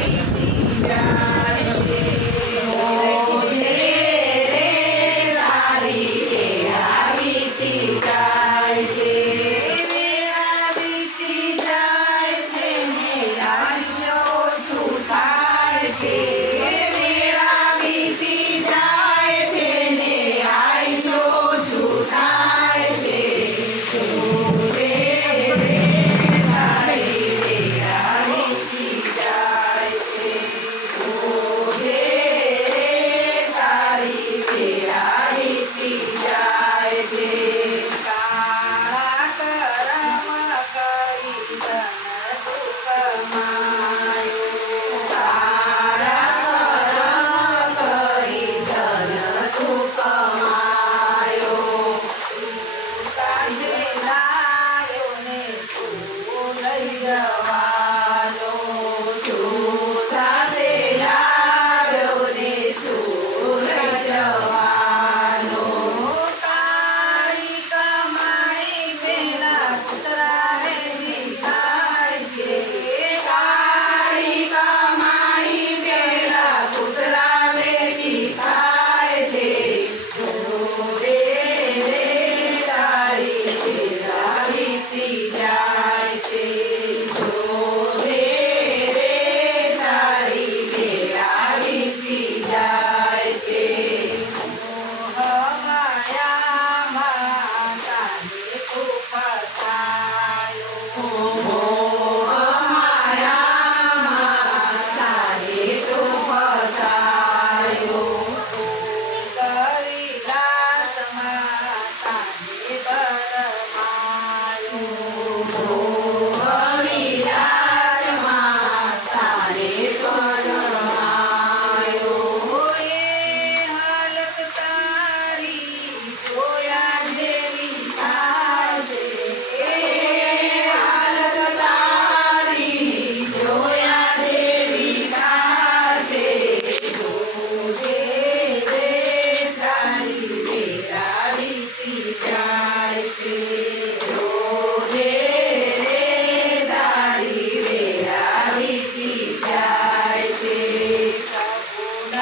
Yeah. free.